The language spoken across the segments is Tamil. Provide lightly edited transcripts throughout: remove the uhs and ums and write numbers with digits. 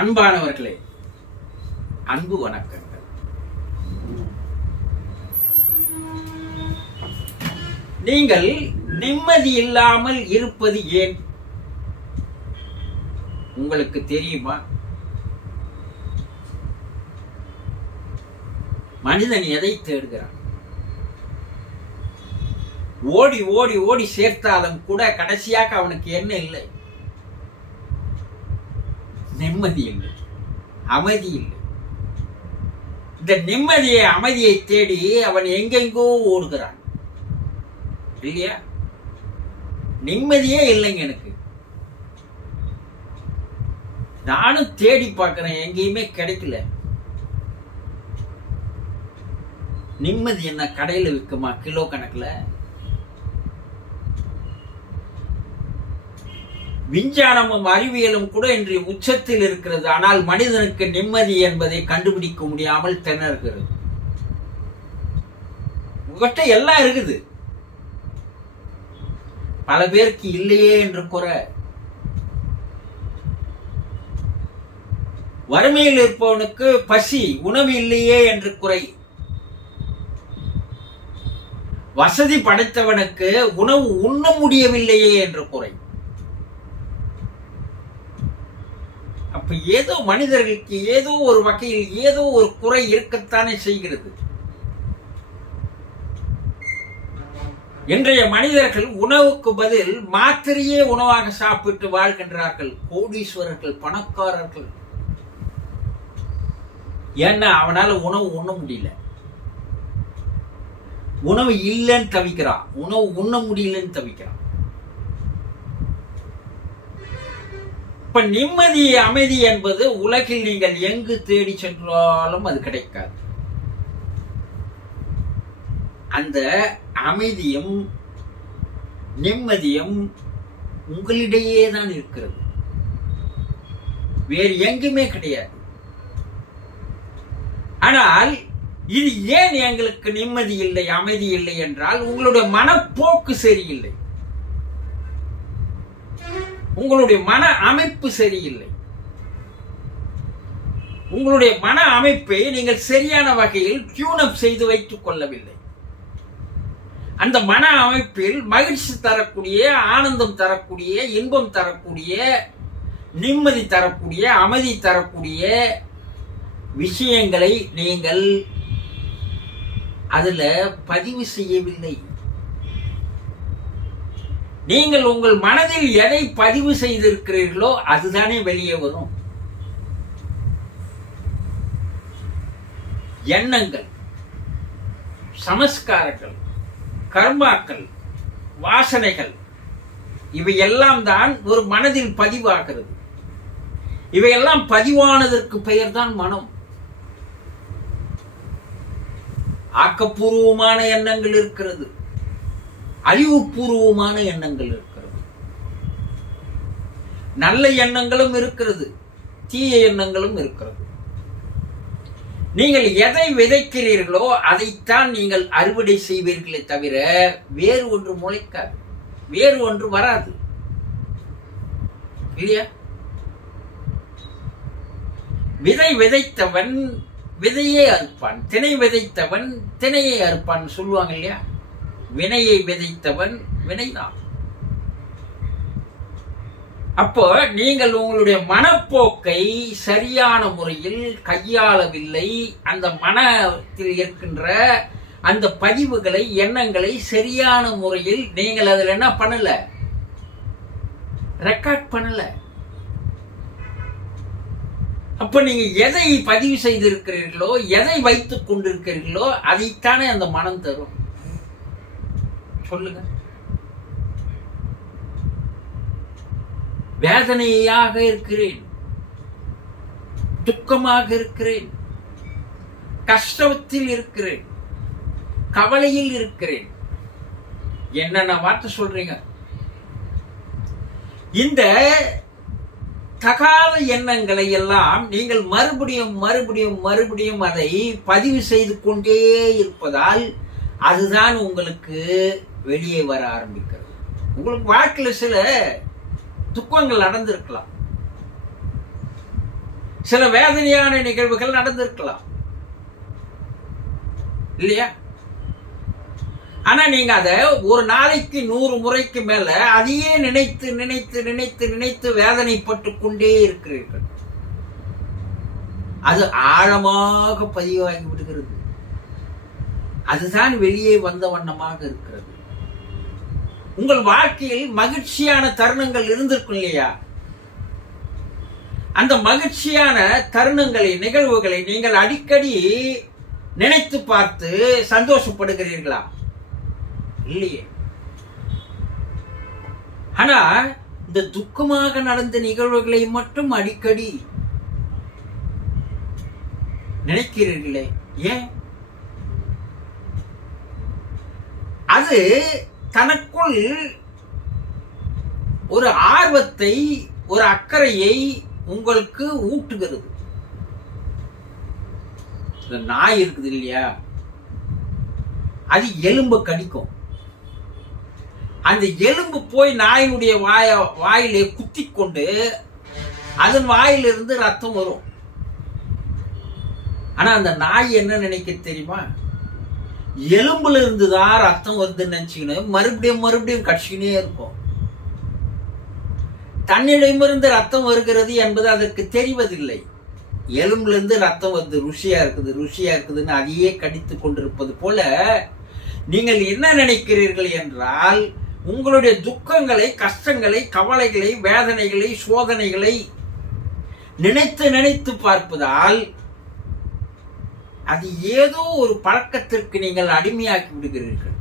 அன்பானவர்களே, அன்பு வணக்கங்கள். நீங்கள் நிம்மதி இல்லாமல் இருப்பது ஏன் உங்களுக்கு தெரியுமா? மனிதன் எதை தேடுகிறான்? ஓடி ஓடி ஓடி சேர்த்தாலும் கூட கடைசியாக அவனுக்கு என்ன இல்லை? நிம்மதி இல்லை, அமைதி இல்லை. இந்த நிம்மதியை அமைதியை தேடி அவன் எங்கெங்கோ ஓடுகிறான் இல்லையா? நிம்மதியே இல்லைங்க எனக்கு. நானும் தேடி பார்க்கிறேன், எங்கேயுமே கிடைக்கல. நிம்மதி என்ன கடையில் விற்குமா கிலோ கணக்குல? விஞ்ஞானமும் அறிவியலும் கூட இன்றைய உச்சத்தில் இருக்கிறது. ஆனால் மனிதனுக்கு நிம்மதி என்பதை கண்டுபிடிக்க முடியாமல் திணறுகிறது. உங்ககிட்ட எல்லாம் இருக்குது, பல பேருக்கு இல்லையே என்று குறை. வறுமையில் இருப்பவனுக்கு பசி, உணவு இல்லையே என்று குறை. வசதி படைத்தவனுக்கு உணவு உண்ண முடியவில்லையே என்று குறை. அப்ப ஏதோ மனிதர்களுக்கு ஏதோ ஒரு வகையில் ஏதோ ஒரு குறை இருக்கத்தானே செய்கிறது. இன்றைய மனிதர்கள் உணவுக்கு பதில் மாத்திரையே உணவாக சாப்பிட்டு வாழ்கின்றார்கள். கோடீஸ்வரர்கள், பணக்காரர்கள். ஏன்னா அவனால உணவு உண்ண முடியல, உணவு இல்லைன்னு தவிக்கிறான், உணவு உண்ண முடியலன்னு தவிக்கிறான். இப்ப நிம்மதி அமைதி என்பது உலகில் நீங்கள் எங்கு தேடி சென்றாலும் அது கிடைக்காது. அந்த அமைதியும் நிம்மதியும் உங்களிடையே தான் இருக்கிறது, வேறு எங்குமே கிடையாது. ஆனால் இது ஏன் எங்களுக்கு நிம்மதி இல்லை, அமைதி இல்லை என்றால் உங்களுடைய மனப்போக்கு சரியில்லை, உங்களுடைய மன அமைப்பு சரியில்லை. உங்களுடைய மன அமைப்பை நீங்கள் சரியான வகையில் டியூன் அப் செய்து வைத்துக் கொள்ளவில்லை. அந்த மன அமைப்பில் மகிழ்ச்சி தரக்கூடிய, ஆனந்தம் தரக்கூடிய, இன்பம் தரக்கூடிய, நிம்மதி தரக்கூடிய, அமைதி தரக்கூடிய விஷயங்களை நீங்கள் அதுல பதிவு செய்யவில்லை. நீங்கள் உங்கள் மனதில் எதை பதிவு செய்திருக்கிறீர்களோ அதுதானே வெளியே வரும். எண்ணங்கள், சமஸ்காரங்கள், கர்மாக்கள், வாசனைகள், இவையெல்லாம் தான் ஒரு மனதில் பதிவாகிறது. இவையெல்லாம் பதிவானதற்கு பெயர் தான் மனம். ஆக்கப்பூர்வமான எண்ணங்கள் இருக்கிறது, அழிவுபூர்வமான எண்ணங்கள் இருக்கிறது. நல்ல எண்ணங்களும் இருக்கிறது, தீய எண்ணங்களும் இருக்கிறது. நீங்கள் எதை விதைக்கிறீர்களோ அதைத்தான் நீங்கள் அறுவடை செய்வீர்களே தவிர வேறு ஒன்று முளைக்காது, வேறு ஒன்று வராது இல்லையா? விதை விதைத்தவன் விதையே அறுப்பான், திணை விதைத்தவன் திணையை அறுப்பான் சொல்லுவாங்க இல்லையா? வினையை விதைத்தவன் வினைதான். அப்போ நீங்கள் உங்களுடைய மனப்போக்கை சரியான முறையில் கையாளவில்லை. அந்த மனத்தில் இருக்கின்ற அந்த பதிவுகளை, எண்ணங்களை சரியான முறையில் நீங்கள் அதில் என்ன பண்ணல, ரெக்கார்ட் பண்ணல. அப்ப நீங்க எதை பதிவு செய்திருக்கிறீர்களோ, எதை வைத்துக் கொண்டிருக்கிறீர்களோ அதைத்தானே அந்த மனம் தரும். சொல்லுங்க. வேதனையாக இருக்கிறேன், துக்கமாக இருக்கிறேன், கஷ்டத்தில் இருக்கிறேன், கவலையில் இருக்கிறேன், என்னென்ன வார்த்தை சொல்றீங்க? இந்த தகாத எண்ணங்களை எல்லாம் நீங்கள் மறுபடியும் மறுபடியும் மறுபடியும் அதை பதிவு செய்து கொண்டே இருப்பதால் அதுதான் உங்களுக்கு வெளியே வர ஆரம்பிக்கிறது. உங்களுக்கு வாழ்க்கையில் சில துக்கங்கள் நடந்திருக்கலாம், சில வேதனையான நிகழ்வுகள் நடந்திருக்கலாம் இல்லையா? ஆனா நீங்க அத ஒரு நாளைக்கு 100 முறைக்கு மேல அதையே நினைத்து நினைத்து நினைத்து நினைத்து வேதனைப்பட்டு கொண்டே இருக்கிறீர்கள். அது ஆழமாக பதிவாகி விடுகிறது. அதுதான் வெளியே வந்த வண்ணமாக இருக்கிறது. உங்கள் வாழ்க்கையில் மகிழ்ச்சியான தருணங்கள் இருந்திருக்கும் இல்லையா? அந்த மகிழ்ச்சியான தருணங்களை, நிகழ்வுகளை நீங்கள் அடிக்கடி நினைத்து பார்த்து சந்தோஷப்படுகிறீர்களா? இல்லையே. ஆனா இந்த துக்கமாக நடந்த நிகழ்வுகளை மட்டும் அடிக்கடி நினைக்கிறீர்களே, ஏன்? அது தனக்குள் ஒரு ஆர்வத்தை, ஒரு அக்கறையை உங்களுக்கு ஊட்டுகிறது. இந்த நாய் இருக்குது இல்லையா, அது எலும்பு கடிக்கும். அந்த எலும்பு போய் நாயினுடைய வாயிலே குத்தி கொண்டு அதன் வாயிலிருந்து ரத்தம் வரும். ஆனா அந்த நாய் என்ன நினைக்க தெரியுமா? எலும்புல இருந்து தான் ரத்தம் வருதுன்னு நினைச்சுக்கணும், மறுபடியும் மறுபடியும் கடிச்சுக்கினே இருக்கும். தன்னிடமிருந்து ரத்தம் வருகிறது என்பது அதற்கு தெரிவதில்லை. எலும்புல இருந்து ரத்தம் வருது, ருசியா இருக்குது, ருசியா இருக்குதுன்னு அதையே கடித்து கொண்டிருப்பது போல நீங்கள் என்ன நினைக்கிறீர்கள் என்றால், உங்களுடைய துக்கங்களை, கஷ்டங்களை, கவலைகளை, வேதனைகளை, சோதனைகளை நினைத்து நினைத்து பார்ப்பதால் அது ஏதோ ஒரு பழக்கத்திற்கு நீங்கள் அடிமையாக்கி விடுகிறீர்கள்.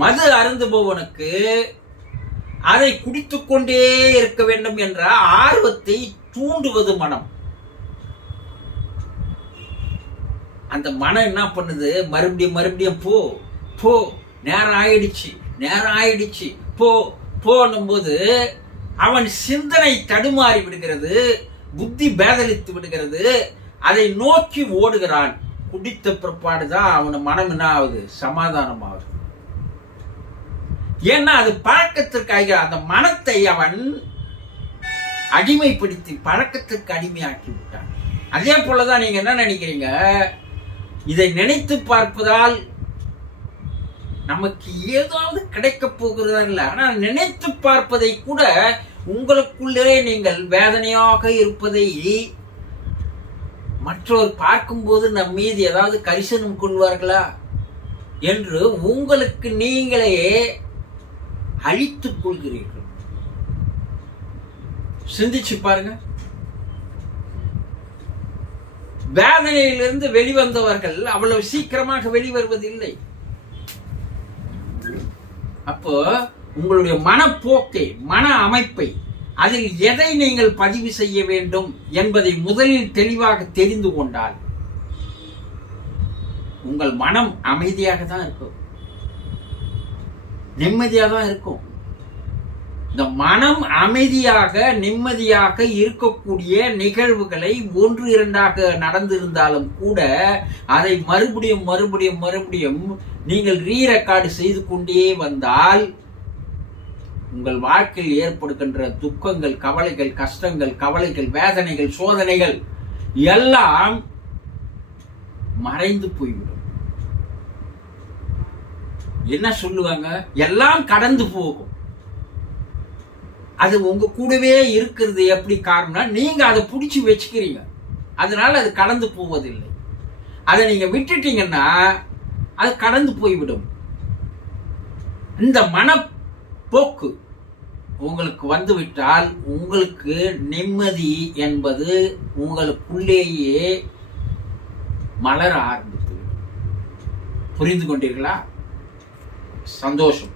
மது அருந்துபவனுக்கு அதை குடித்துக் கொண்டே இருக்க வேண்டும் என்ற ஆர்வத்தை தூண்டுவது மனம். அந்த மனம் என்ன பண்ணுது? மறுபடியும் மறுபடியும் போ போ, நேரம் ஆயிடுச்சு, நேரம் ஆயிடுச்சு, போ போனும் போது அவன் சிந்தனை தடுமாறி விடுகிறது, புத்தி பேதலித்து விடுகிறது, அதை நோக்கி ஓடுகிறான். குடித்த பிற்பாடுதான் அவன் மனம் என்ன ஆகுது? சமாதானம் ஆகுது. ஏன்னா அது பழக்கத்திற்காக அந்த மனத்தை அவன் அடிமைப்படுத்தி பழக்கத்திற்கு அடிமையாக்கி விட்டான். அதே போலதான் நீங்க என்ன நினைக்கிறீங்க? இதை நினைத்து பார்ப்பதால் நமக்கு ஏதாவது கிடைக்க போகிறதா இல்லை. ஆனால் நினைத்து பார்ப்பதை கூட உங்களுக்குள்ளே நீங்கள் வேதனையாக இருப்பதை மற்றவர் பார்க்கும்போது நம் மீது ஏதாவது கரிசனம் கொள்வார்களா என்று உங்களுக்கு நீங்களே அழித்துக் கொள்கிறீர்கள். சிந்திச்சு பாருங்க. வேதனையிலிருந்து வெளிவந்தவர்கள் அவ்வளவு சீக்கிரமாக வெளிவருவதில்லை. அப்போ உங்களுடைய மனப்போக்கை, மன அமைப்பை, அதில் எதை நீங்கள் பதிவு செய்ய வேண்டும் என்பதை முதலில் தெளிவாக தெரிந்து கொண்டால் உங்கள் மனம் அமைதியாக தான் இருக்கும், நிம்மதியாக தான் இருக்கும். இந்த மனம் அமைதியாக நிம்மதியாக இருக்கக்கூடிய நிகழ்வுகளை 1-2 நடந்திருந்தாலும் கூட அதை மறுபடியும் மறுபடியும் மறுபடியும் நீங்கள் ரீரெக்கார்டு செய்து கொண்டே வந்தால் உங்கள் வாழ்க்கையில் ஏற்படுகின்ற துக்கங்கள், கவலைகள், கஷ்டங்கள், கவலைகள், வேதனைகள், சோதனைகள் எல்லாம் மறைந்து போய்விடும். என்ன சொல்லுவாங்க? எல்லாம் கடந்து போகும். அது உங்க கூடவே இருக்கிறது. எப்படி காரணம்? நீங்க அதை பிடிச்சி வச்சுக்கிறீங்க, அதனால அது கடந்து போவதில்லை. அதை நீங்க விட்டுட்டீங்கன்னா அது கடந்து போய்விடும். இந்த மனப்போக்கு உங்களுக்கு வந்துவிட்டால் உங்களுக்கு நிம்மதி என்பது உங்களுக்குள்ளேயே மலர ஆரம்பித்து. புரிந்து கொண்டீர்களா? சந்தோஷம்.